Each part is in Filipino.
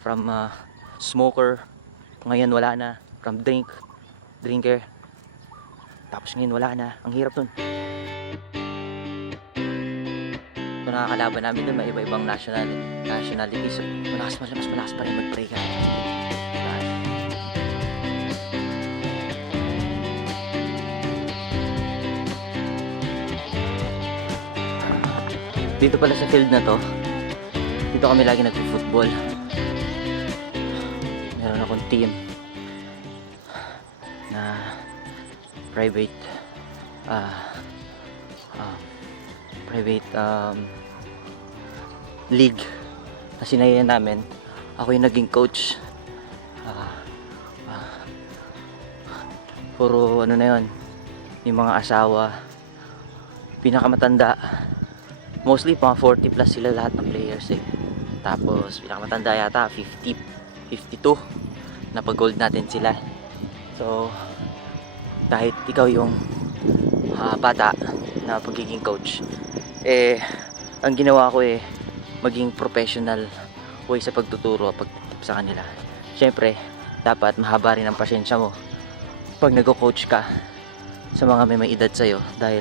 from smoker, ngayon wala na. From drinker, tapos ngayon wala na. Ang hirap nun. So nakakalaban namin dun, may iba-ibang nationalities. So, mas malakas pa rin mag-pray ka. Dito pala sa field na to, dito kami lagi nagpo-football. Meron akong team na private league na sinayin namin. Ako yung naging coach. Puro ano na yun, yung mga asawa, pinakamatanda, mostly mga 40 plus sila lahat ng players eh. Tapos pinakamatanda yata 52 na pag-gold natin sila. So kahit ikaw yung bata na pagiging coach, eh ang ginawa ko eh maging professional way sa pagtuturo, pagtitip sa kanila. Syempre dapat mahaba rin ang pasyensya mo pag nagko-coach ka sa mga may edad sa'yo, dahil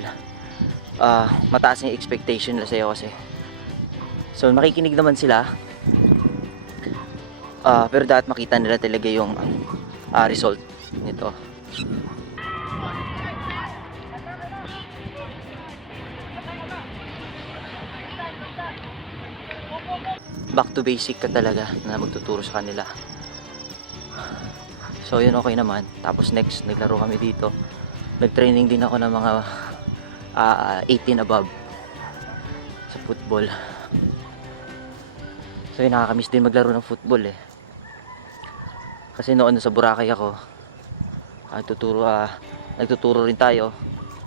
mataas yung expectation nila sa'yo kasi. So makikinig naman sila, pero dapat makita nila talaga yung result nito. Back to basic ka talaga na magtuturo sa kanila. So yun, okay naman. Tapos next, naglaro kami dito. Nag-training din ako ng mga 18 above sa football. So yun, nakakamiss din maglaro ng football eh. Kasi noon sa Boracay ako, nagtuturo rin tayo.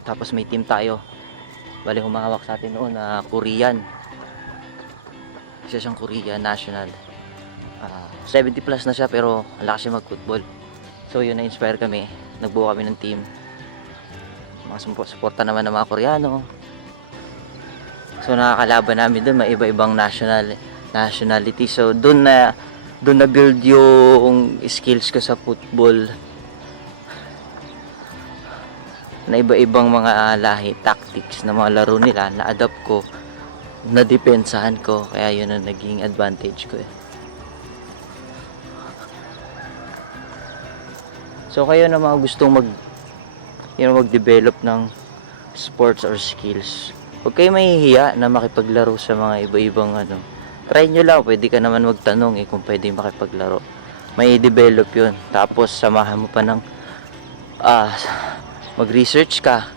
Tapos may team tayo. Bali humahawak sa atin noon na Korean. Isa siyang Korean national. 70 plus na siya pero lakas siya mag-football. So yun, na-inspire kami. Nagbuo kami ng team. Mga suporta naman ng mga Koreano. So nakakalaban namin doon, may iba-ibang nationality. So doon na build yung skills ko sa football. Na iba-ibang mga lahi, tactics na mga laro nila, na-adapt ko, na-depensahan ko. Kaya yun ang naging advantage ko eh. So kayo na mga gustong mag-develop ng sports or skills, huwag kayo mahihiya na makipaglaro sa mga iba-ibang ano. Try nyo lang, pwede ka naman magtanong eh kung pwede makipaglaro. May develop yun. Tapos samahan mo pa ng mag-research ka,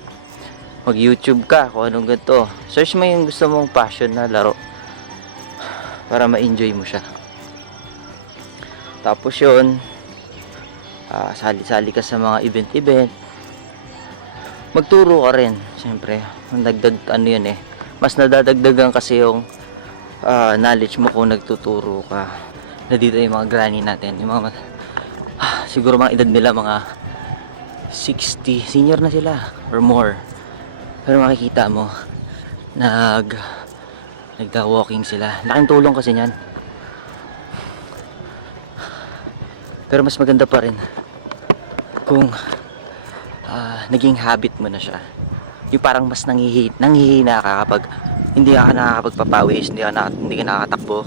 mag-YouTube ka kung anong ganito. Search mo yung gusto mong passion na laro para ma-enjoy mo siya. Tapos yun, sali-sali ka sa mga event. Magturo ka rin, siyempre. Dagdag ano yun eh. Mas nadadagdagan kasi yung knowledge mo kung nagtuturo ka. Na dito yung mga granny natin, yung mga siguro mga edad nila mga 60, senior na sila or more. Pero makikita mo nagda-walking sila. Laking tulong kasi niyan. Pero mas maganda pa rin kung naging habit mo na siya. Yung parang mas nanghihina ka kapag hindi ka nakakapagpapawis, hindi ka nakakatakbo.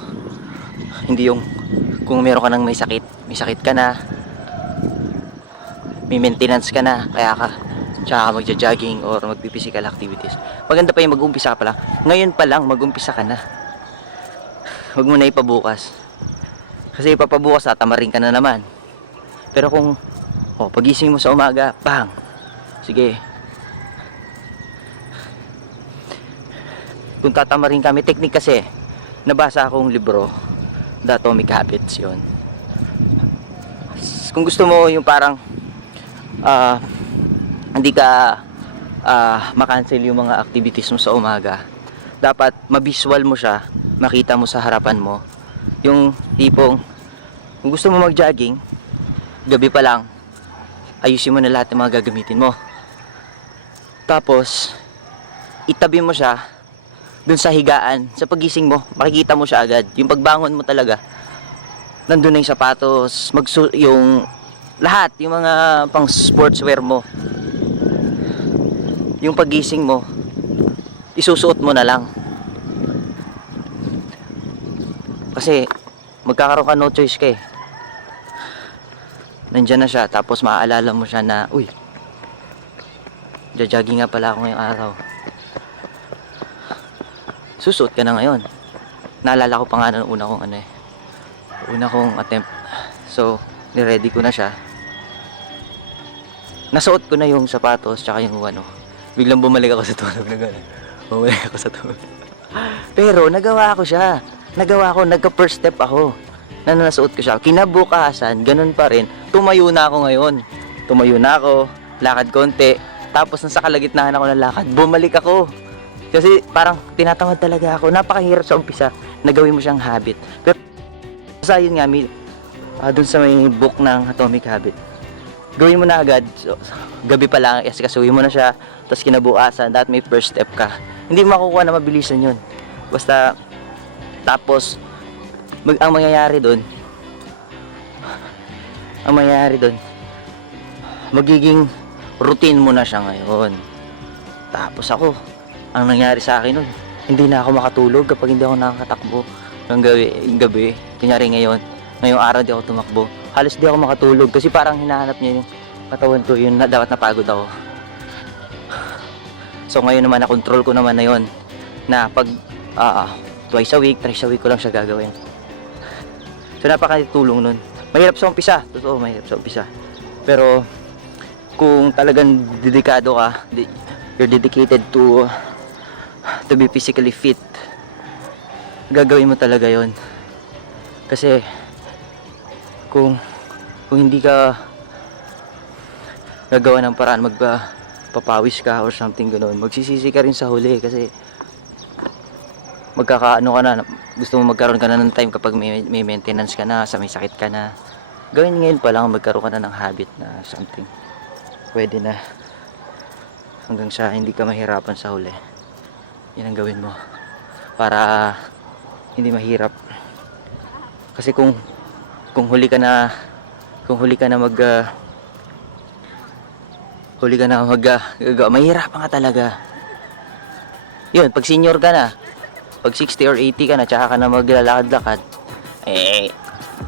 Hindi yung kung meron ka ng may sakit ka na, may maintenance ka na, kaya ka tsaka magja-jogging or magpi-physical activities. Maganda pa yung mag-umpisa pa lang. Ngayon pa lang mag-umpisa ka na. Huwag mo na ipabukas. Kasi ipapabukas tatamarin ka na naman. Pero kung pagising mo sa umaga, bang! Sige. Kung tatamarin kami, technique kasi. Nabasa akong libro, The Atomic Habits, yun. Kung gusto mo yung parang hindi ka makancel yung mga activities mo sa umaga, dapat mabisual mo siya, makita mo sa harapan mo. Yung tipong kung gusto mo mag-jogging, gabi pa lang ayusin mo na lahat ng mga gagamitin mo. Tapos itabi mo siya dun sa higaan. Sa pagising mo, makikita mo siya agad. Yung pagbangon mo talaga, nandun na yung sapatos, yung lahat, yung mga pang sportswear mo, yung pagising mo, isusuot mo na lang. Kasi magkakaroon ka no choice ka eh. Nandyan na siya, tapos maaalala mo siya na, uy, jogging nga pala ako ngayong araw. Susuot ka na ngayon. Naalala ko pa nga nung una kong attempt. So, niready ko na siya. Nasuot ko na yung sapatos, tsaka yung biglang bumalik ako sa tulog na gano'n. Bumalik ako sa tulog. Pero, nagawa ko siya. Nagka first step ako. Na nasuot ko siya. Kinabukasan, ganun pa rin. Tumayo na ako ngayon. Tumayo na ako, lakad konti. Tapos, nasa kalagitnaan ako ng lakad, bumalik ako. Kasi parang tinatamad talaga ako. Napakahirap sa umpisa na gawin mo siyang habit. Pero sa yun nga, dun sa may book ng Atomic Habit, gawin mo na agad. So, gabi pa lang, kasuhin mo na siya. Tapos kinabukasan, dapat may first step ka. Hindi makukuha na mabilisan yun. Basta, tapos, ang mangyayari dun, magiging routine mo na siya ngayon. Tapos ako, ang nangyari sa akin nun, hindi na ako makatulog kapag hindi ako nakakatakbo ng gabi. Kunyari ngayong araw di ako tumakbo, halos di ako makatulog kasi parang hinahanap niya yung katawan ko, yun na dapat napagod ako. So ngayon naman, na-control ko naman na yun, na pag twice a week, thrice a week ko lang siya gagawin. So napakatulong nun. Mahirap sa umpisa, totoo, mahirap sa umpisa. Pero kung talagang dedikado ka, you're dedicated to be physically fit, gagawin mo talaga yon. Kasi kung hindi ka gagawa ng paraan, magpapawis ka or something ganoon, magsisisi ka rin sa huli. Kasi magkakaano ka na, gusto mo magkaroon ka na ng time kapag may maintenance ka na, may sakit ka na. Gawin ngayon pa lang, magkaroon ka na ng habit na something pwede na, hanggang sa hindi ka mahirapan sa huli. Yan ang gawin mo para hindi mahirap. Kasi kung huli ka na mahirapan ka talaga. Yun, pag senior ka na, pag 60 or 80 ka na, tsaka ka na maglalakad-lakad,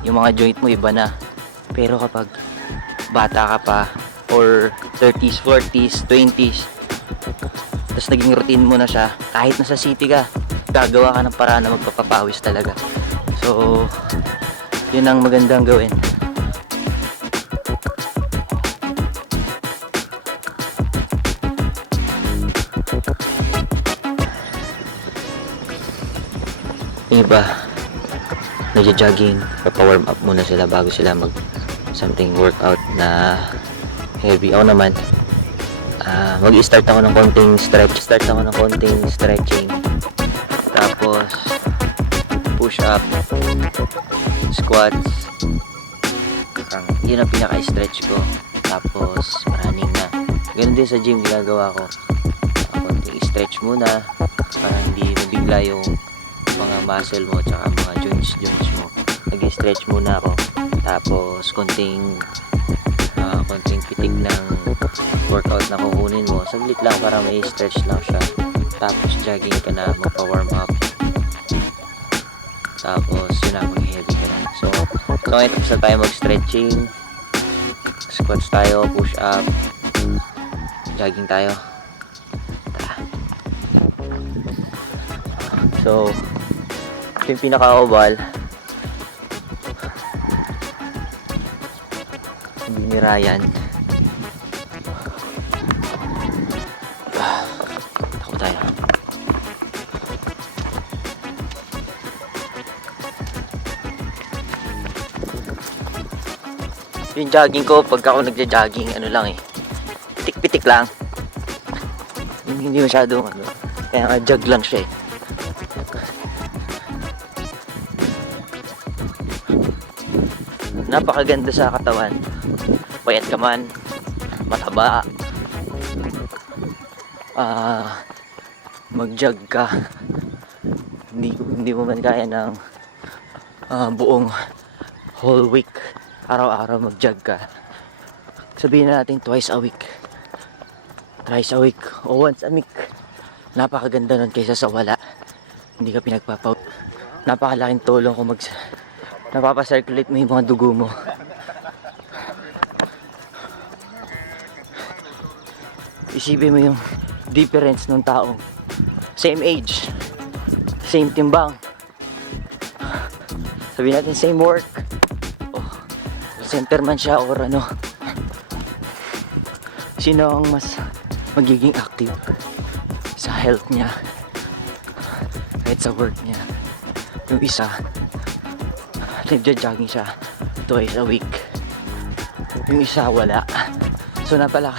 yung mga joint mo iba na. Pero kapag bata ka pa, or 30s, 40s, 20s, tapos naging routine mo na siya, kahit nasa city ka, gagawa ka ng paraan na magpapapawis talaga. So yun ang magandang gawin. Yung iba nagja-jogging, papa-warm up muna sila bago sila mag something workout na heavy. Ako naman, mag-start ako ng konting stretching, tapos push up, squats, yun ang pinaka-stretch ko. Tapos running na. Ganun din sa gym ginagawa ko, konting stretch muna para hindi mabigla yung mga muscle mo tsaka mga joints mo. Nag-stretch muna ako, tapos konting pitik ng workout na kukunin mo, saglit lang para may stretch lang siya. Tapos jogging ka na, magpa-warm up, tapos yun na, mag-heavy ka na. So ngayon tapos na tayo mag-stretching, squats tayo, push up, jogging tayo. Tara. So yung pinaka-oval, hindi ni Ryan. Takbo tayo. Yung jogging ko, pag ako nagja-jogging, pitik-pitik lang. Hindi masyadong kaya jog lang siya eh. Napakaganda sa katawan. Payat ka man, mataba, mag-jog ka, hindi mo man kaya ng buong whole week, araw-araw mag-jog ka, sabihin na natin twice a week, thrice a week, o once a week, napakaganda nun kaysa sa wala. Hindi ka pinagpapaw. Napakalaking tulong kung napapacirculate mo yung mga dugo mo. Isipin mo yung difference ng taong same age, same timbang, sabihin natin same work, center man siya or ano, sino ang mas magiging active sa health niya kahit sa work niya. Yung isa nagja-jogging siya twice a week, yung isa wala. So napala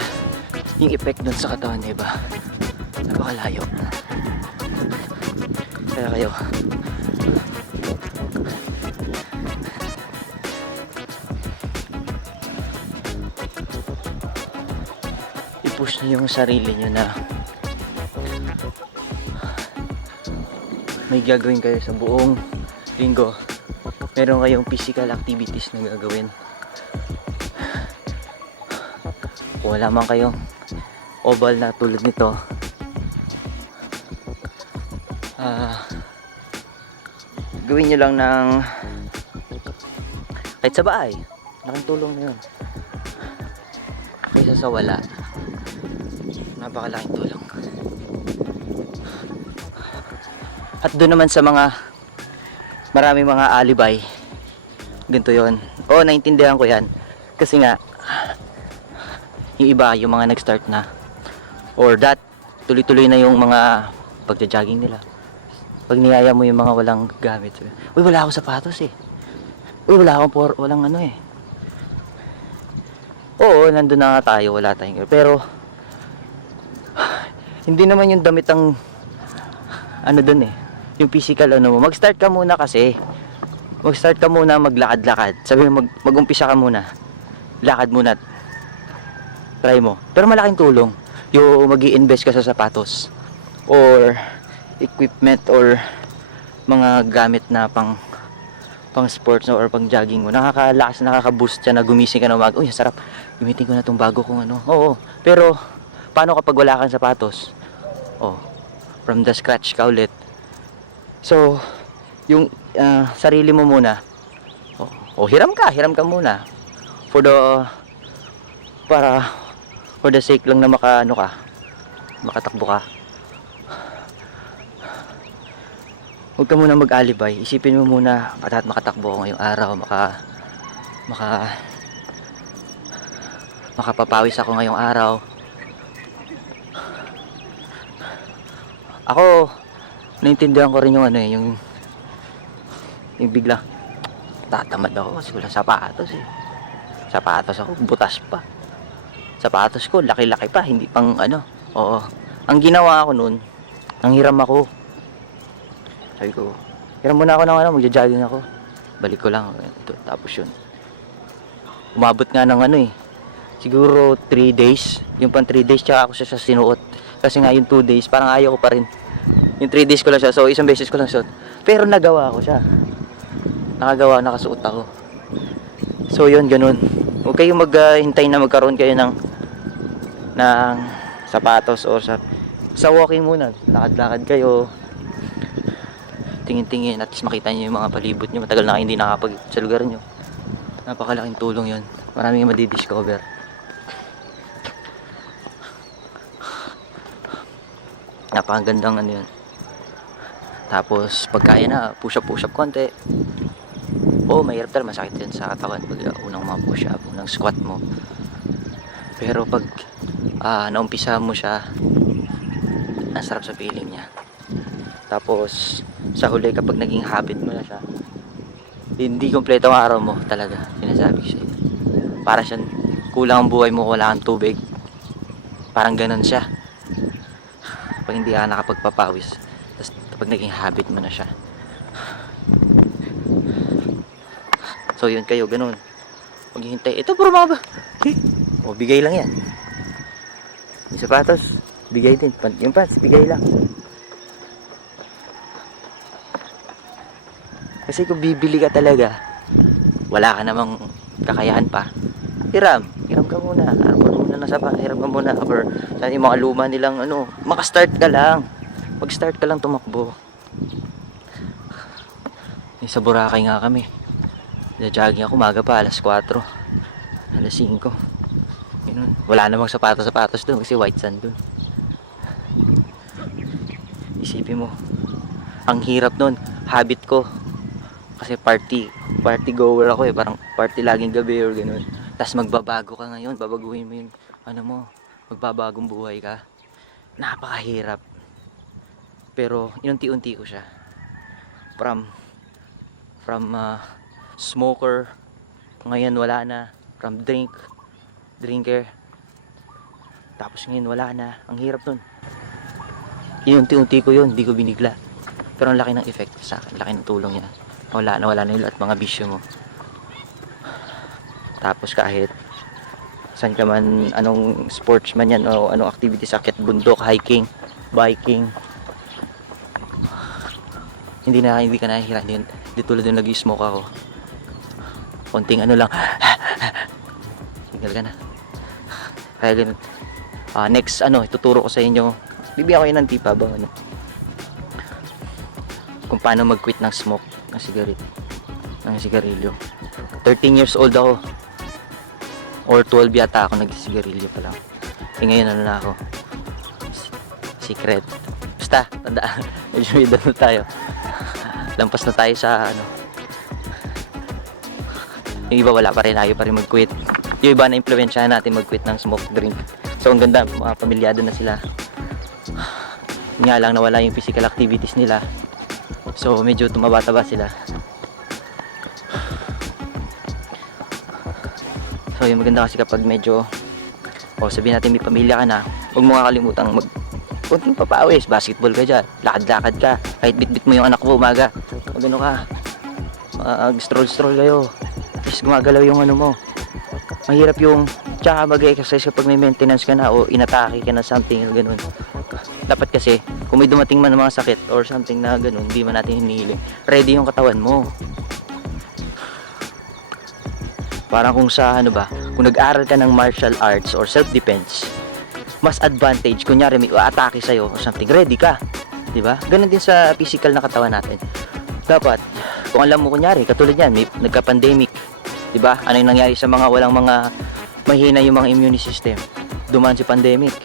yung effect dun sa katawan, diba? Napakalayo. Kaya kayo i-push niyo yung sarili niyo na may gagawin kayo sa buong linggo. Meron kayong physical activities na gagawin. Kung wala man kayong oval na tulad nito, gawin nyo lang ng kahit sa bahay. Laking tulong na yun kaysa sa wala. Napakalaking tulong. At doon naman sa maraming mga alibay, ganito yon. Oo, naintindihan ko yan. Kasi nga, yung iba, yung mga nag-start na, or tuloy-tuloy na yung mga pagja-jogging nila. Pag niyaya mo yung mga walang gamit, uy, wala akong sapatos eh. Uy, wala akong walang ano eh. Oo, nandun na nga tayo, wala tayong. Pero, hindi naman yung damit ang ano dun eh. Yung physical ano mo. Mag-start ka muna kasi. Mag-start ka muna maglakad-lakad. Sabi mo, mag-umpisa ka muna. Lakad muna. Try mo. Pero malaking tulong yung mag-i-invest ka sa sapatos or equipment or mga gamit na pang sports or pang jogging mo. Nakakalakas, nakaka-boost siya na gumising ka na umaga. Uy, sarap. Gamitin ko na tong bago kong ano. Oo. Pero paano kapag wala kang sapatos? Oh, from the scratch ka ulit. So, yung sarili mo muna. Hiram ka muna. For the sake lang na makatakbo ka. Huwag ka muna mag-alibay. Isipin mo muna, makatakbo ko ngayong araw, makapapawis ako ngayong araw. Ako, naintindihan ko rin yung ano eh, yung bigla tatamad ako kasi wala sapatos eh. Sapatos ako, butas pa. Sapatos ko, laki-laki pa, hindi pang ano. Oo. Ang ginawa ko noon, nanghiram ako. Sabi ko, hiram muna ako ng ano, magja-jogging ako. Balik ko lang. Tapos yun. Umabot nga ng ano eh. Siguro 3 days. Yung pang 3 days, tsaka ako siya sinuot. Kasi nga yung 2 days, parang ayaw ko pa rin. Yung 3 days ko lang siya, so isang beses ko lang suot. Pero nagawa ko siya. Nakasuot ako. So yun, ganun. Huwag kayong maghintay na magkaroon kayo ng sapatos or sa walking muna. Lakad-lakad kayo. Tingin-tingin at least makita nyo yung mga palibot nyo. Matagal na kayo hindi nakapag sa lugar nyo. Napakalaking tulong yun. Maraming madidiscover. Napakagandang ano yun. Tapos pagkaya na, push up konti. Mahirap talaga, masakit yun sa katawan pag unang mga push up, unang squat mo. Pero pag naumpisa mo siya, ang sarap sa feeling niya. Tapos sa huli, kapag naging habit mo na siya, hindi kompleto ang araw mo talaga, sinasabi ko sa'yo. Para siyang kulang ang buhay mo, wala kang tubig. Parang ganun siya pag hindi ka nakapagpapawis. Tapos pag naging habit mo na siya. So yun kayo, ganun. Maghihintay. Ito bro mga ba? Bigay lang yan. Yung sapatos, bigay din. Yung pants, bigay lang. Kasi kung bibili ka talaga, wala ka namang kakayahan pa, hiram ka muna, hiram ka muna, or sa yung mga luma nilang makastart ka lang, mag-start ka lang tumakbo. Sa Boracay nga kami, jogging ako, maga pa, alas 4, alas 5, yun, wala namang sapatos dun kasi white sand dun. Isipin mo, ang hirap nun, habit ko kasi party goer ako parang party laging gabi or ganun. Tapos magbabago ka ngayon, babaguhin mo yung magbabagong buhay ka, napakahirap. Pero inunti-unti ko siya, from smoker, ngayon wala na, from drinker, tapos ngayon wala na. Ang hirap nun, inunti-unti ko yun, hindi ko binigla, pero ang laki ng effect sa akin, laki ng tulong niya. Wala na yung lahat mga bisyo mo. Tapos kahit saan ka man, anong sports man yan o anong activity, sakit bundok, hiking, biking, hindi ka nahihira. Hindi tulad yung nag-smoke ako, konting lang tinggal ka na. Kaya ganun. Next ituturo ko sa inyo, bibigyan ko yun ng tipa ba kung paano mag-quit ng smoke ng sigarilyo. 13 years old ako, or 12 yata ako nagsisigarilyo pa lang. Ngayon na ako, secret. Basta tandaan, medyo edad na tayo, lampas na tayo sa yung iba wala pa rin, ayaw pa rin mag-quit. Yung iba na impluwensyahan natin mag-quit ng smoke drink. So ang ganda, mga pamilyado na sila, nga lang nawala yung physical activities nila, so medyo tumaba-taba sila. So yung maganda kasi kapag medyo sabihin natin may pamilya ka na, huwag mo kakalimutan konting papawis, basketball ka dyan, lakad-lakad ka, kahit bit-bit mo yung anak mo umaga, ka, stroll kayo, tapos gumagalaw yung mo. Mahirap yung tsaka mag-exercise kapag may maintenance ka na o inatake ka na something ganun. Dapat kasi kung may dumating man ng mga sakit or something na ganun, hindi man natin hinihiling, ready yung katawan mo. Parang kung sa kung nag-aral ka ng martial arts or self-defense, mas advantage kunyari may atake sa'yo or something, ready ka, di ba? Ganun din sa physical na katawan natin. Dapat kung alam mo, kunyari katulad yan, may nagka-pandemic, di ba? Ano yung nangyari sa mga mahina yung mga immune system? Dumaan si pandemic,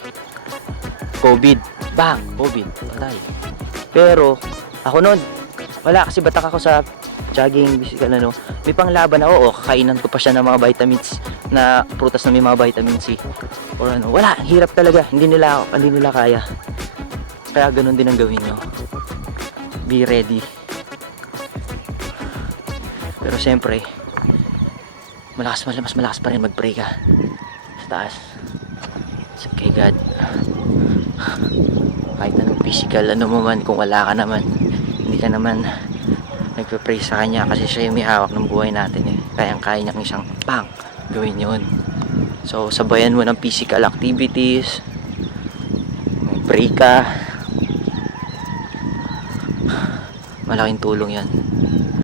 COVID, bang, COVID, patay. Pero ako noon, wala, kasi batak ako sa jogging, physical may panglaban ako, kakainan ko pa siya ng mga vitamins na prutas na may mga vitamin C or wala, hirap talaga, hindi nila kaya. Kaya ganun din ang gawin nyo, be ready. Pero siyempre mas malakas pa rin mag-pray ka sa taas, kay God. Kahit anong physical mo man, kung wala ka naman, hindi ka naman nagpe-pray sa Kanya, kasi Siya yung may hawak ng buhay natin kayang-kaya niyang isang gawin yun. So sabayan mo ng physical activities, pray ka, malaking tulong yan.